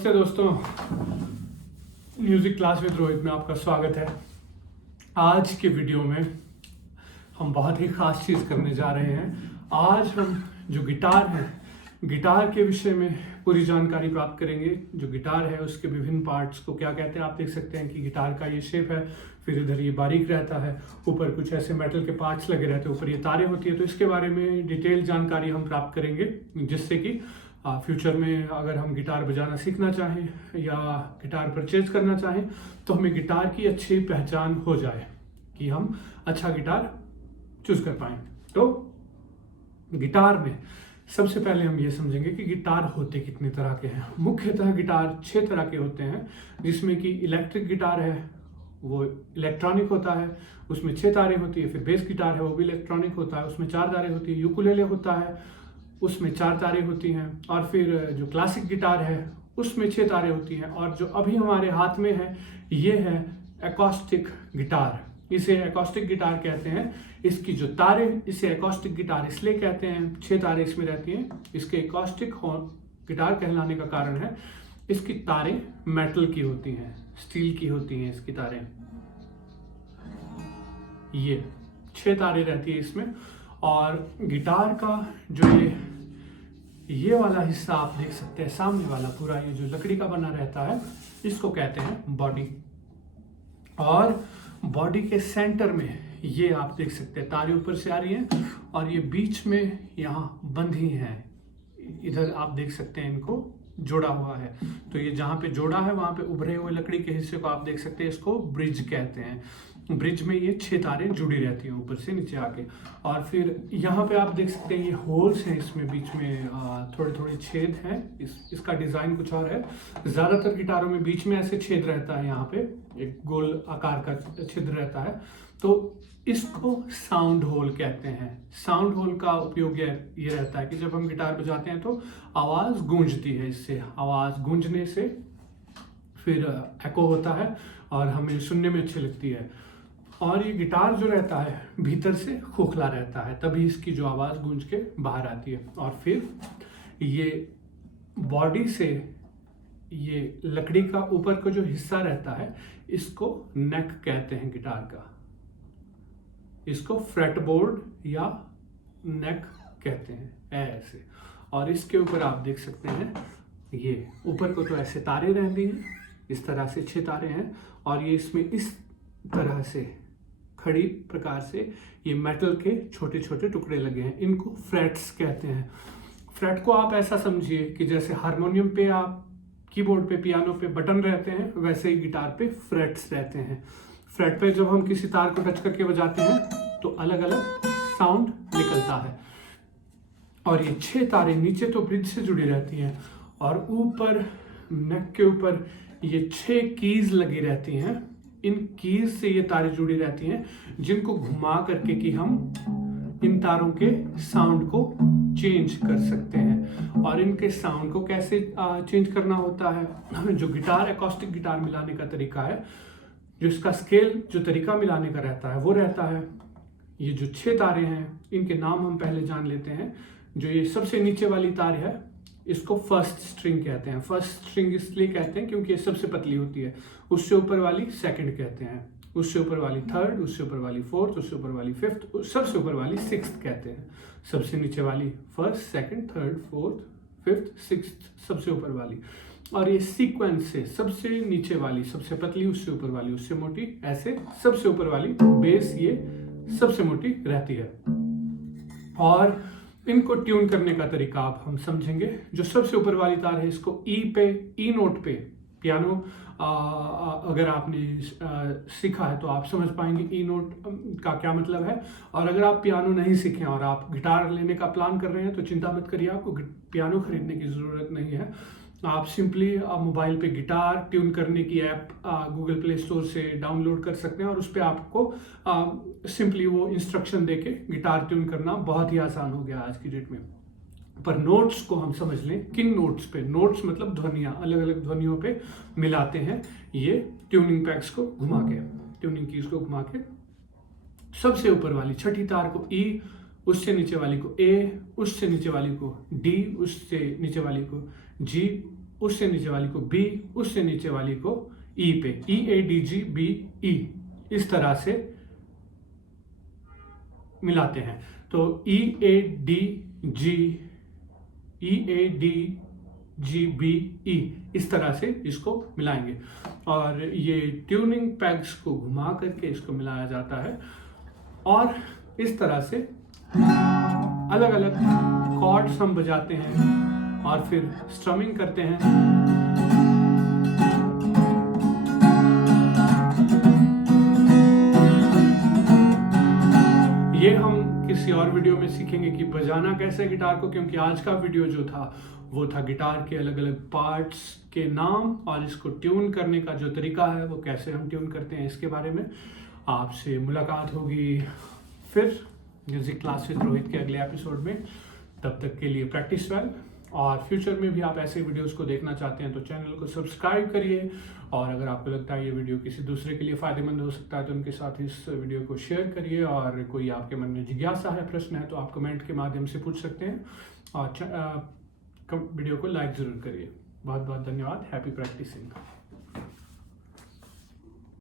नमस्ते दोस्तों, music class with Rohit में आपका स्वागत है। आज के वीडियो में हम बहुत ही ख़ास चीज़ करने जा रहे हैं। आज हम जो गिटार है, गिटार के विषय में पूरी जानकारी प्राप्त करेंगे। जो गिटार है उसके विभिन्न पार्ट्स को क्या कहते हैं। आप देख सकते हैं कि गिटार का ये शेप है, फिर इधर ये बारीक रहता है, ऊपर कुछ ऐसे मेटल के पार्ट्स लगे रहते हैं, ऊपर ये तारें होती है। तो इसके बारे में डिटेल जानकारी हम प्राप्त करेंगे, जिससे कि फ्यूचर में अगर हम गिटार बजाना सीखना चाहें या गिटार परचेज करना चाहें तो हमें गिटार की अच्छी पहचान हो जाए कि हम अच्छा गिटार चूज कर पाएँ। तो गिटार में सबसे पहले हम ये समझेंगे कि गिटार होते कितने तरह के हैं। मुख्यतः गिटार 6 तरह के होते हैं, जिसमें कि इलेक्ट्रिक गिटार है, वो इलेक्ट्रॉनिक होता है, उसमें 6 तारें होती है। फिर बेस गिटार है, वो भी इलेक्ट्रॉनिक होता है, उसमें 4 तारें होती है। यूकुलेले होता है, उसमें 4 तारें होती हैं। और फिर जो क्लासिक गिटार है उसमें 6 तारें होती हैं। और जो अभी हमारे हाथ में है ये है एकॉस्टिक गिटार। इसे एकॉस्टिक गिटार कहते हैं। इसकी जो तारें, इसे एकॉस्टिक गिटार इसलिए कहते हैं, 6 तारें इसमें रहती हैं। इसके एकॉस्टिक गिटार कहलाने का कारण है इसकी तारें मेटल की होती हैं, स्टील की होती हैं इसकी तारें। ये 6 तारें रहती है इसमें। और गिटार का जो ये वाला हिस्सा आप देख सकते हैं, सामने वाला पूरा ये जो लकड़ी का बना रहता है, इसको कहते हैं बॉडी। और बॉडी के सेंटर में ये आप देख सकते हैं तारें ऊपर से आ रही हैं और ये बीच में यहाँ बंधी हैं। इधर आप देख सकते हैं इनको जोड़ा हुआ है। तो ये जहाँ पे जोड़ा है वहां पे उभरे हुए लकड़ी के हिस्से को आप देख सकते हैं, इसको ब्रिज कहते हैं। ब्रिज में ये 6 तारें जुड़ी रहती हैं ऊपर से नीचे आके। और फिर यहाँ पे आप देख सकते हैं ये होल्स हैं, इसमें बीच में थोड़े थोड़े छेद हैं। इसका डिजाइन कुछ और है। ज्यादातर गिटारों में बीच में ऐसे छेद रहता है, यहाँ पे एक गोल आकार का छिद्र रहता है। तो इसको साउंड होल कहते हैं। साउंड होल का उपयोग ये रहता है कि जब हम गिटार बजाते हैं तो आवाज गूंजती है, इससे आवाज गूंजने से फिर एको होता है और हमें सुनने में अच्छी लगती है। और ये गिटार जो रहता है भीतर से खोखला रहता है, तभी इसकी जो आवाज गूंज के बाहर आती है। और फिर ये बॉडी से ये लकड़ी का ऊपर का जो हिस्सा रहता है इसको नेक कहते हैं गिटार का। इसको फ्रेटबोर्ड या नेक कहते हैं ऐसे। और इसके ऊपर आप देख सकते हैं ये ऊपर को तो ऐसे तारे रहती हैं, इस तरह से 6 तारे हैं। और ये इसमें इस तरह से खड़ी प्रकार से ये मेटल के छोटे छोटे टुकड़े लगे हैं, इनको फ्रेट्स कहते हैं। फ्रेट को आप ऐसा समझिए कि जैसे हारमोनियम पे आप कीबोर्ड पे, पियानो पे बटन रहते हैं, वैसे ही गिटार पे फ्रेट्स रहते हैं। फ्रेट पे जब हम किसी तार को टच करके बजाते हैं तो अलग अलग साउंड निकलता है। और ये 6 तारें नीचे तो ब्रिज से जुड़ी रहती हैं और ऊपर नेक के ऊपर ये 6 कीज लगी रहती हैं। इन कीज से ये तारें जुड़ी रहती हैं, जिनको घुमा करके कि हम इन तारों के साउंड को चेंज कर सकते हैं। और इनके साउंड को कैसे चेंज करना होता है, जो गिटार एकॉस्टिक गिटार मिलाने का तरीका है, जो इसका स्केल जो तरीका मिलाने का रहता है वो रहता है, ये जो 6 तारें हैं इनके नाम हम पहले जान लेते हैं। जो ये सबसे नीचे वाली तार है इसको फर्स्ट स्ट्रिंग कहते हैं। फर्स्ट स्ट्रिंग इसलिए कहते हैं क्योंकि ये सबसे पतली होती है। उससे ऊपर वाली सेकंड कहते हैं, उससे ऊपर वाली थर्ड, उससे ऊपर वाली फोर्थ, उससे ऊपर वाली फिफ्थ, सबसे ऊपर वाली सिक्स्थ कहते हैं। सबसे नीचे वाली first, second, third, fourth, fifth, sixth, सबसे ऊपर वाली। और ये सीक्वेंस से सबसे नीचे वाली सबसे पतली, उससे ऊपर वाली उससे मोटी, ऐसे सबसे ऊपर वाली बेस ये सबसे मोटी रहती है। और इनको ट्यून करने का तरीका आप हम समझेंगे। जो सबसे ऊपर वाली तार है इसको ई नोट पे, पियानो अगर आपने सीखा है तो आप समझ पाएंगे ई नोट का क्या मतलब है। और अगर आप पियानो नहीं सीखे और आप गिटार लेने का प्लान कर रहे हैं तो चिंता मत करिए, आपको पियानो खरीदने की ज़रूरत नहीं है। आप सिंपली मोबाइल पे गिटार ट्यून करने की ऐप गूगल प्ले स्टोर से डाउनलोड कर सकते हैं और उस पर आपको सिंपली वो इंस्ट्रक्शन देके गिटार ट्यून करना बहुत ही आसान हो गया आज की डेट में। पर नोट्स को हम समझ लें, किन नोट्स पे, नोट्स मतलब ध्वनियाँ, अलग अलग ध्वनियों पे मिलाते हैं ये ट्यूनिंग पैक्स को घुमा के, ट्यूनिंग कीज को घुमा के। सबसे ऊपर वाली छठी तार को ई, उससे नीचे वाली को ए, उससे नीचे वाली को डी, उससे नीचे वाली को जी, उससे नीचे वाली को B, उससे नीचे वाली को E पे, EADGBE इस तरह से मिलाते हैं। तो EADGBE इस तरह से इसको मिलाएंगे और ये ट्यूनिंग पैग्स को घुमा करके इसको मिलाया जाता है और इस तरह से अलग अलग कॉर्ड्स हम बजाते हैं और फिर स्ट्रमिंग करते हैं। ये हम किसी और वीडियो में सीखेंगे कि बजाना कैसे गिटार को, क्योंकि आज का वीडियो जो था वो था गिटार के अलग अलग पार्ट्स के नाम और इसको ट्यून करने का जो तरीका है वो कैसे हम ट्यून करते हैं इसके बारे में। आपसे मुलाकात होगी फिर म्यूजिक क्लास विद रोहित के अगले एपिसोड में। तब तक के लिए प्रैक्टिस वेल, और फ्यूचर में भी आप ऐसे वीडियोस को देखना चाहते हैं तो चैनल को सब्सक्राइब करिए, और अगर आपको लगता है ये वीडियो किसी दूसरे के लिए फ़ायदेमंद हो सकता है तो उनके साथ इस वीडियो को शेयर करिए, और कोई आपके मन में जिज्ञासा है, प्रश्न है तो आप कमेंट के माध्यम से पूछ सकते हैं, और वीडियो को लाइक ज़रूर करिए। बहुत बहुत धन्यवाद। Happy practising.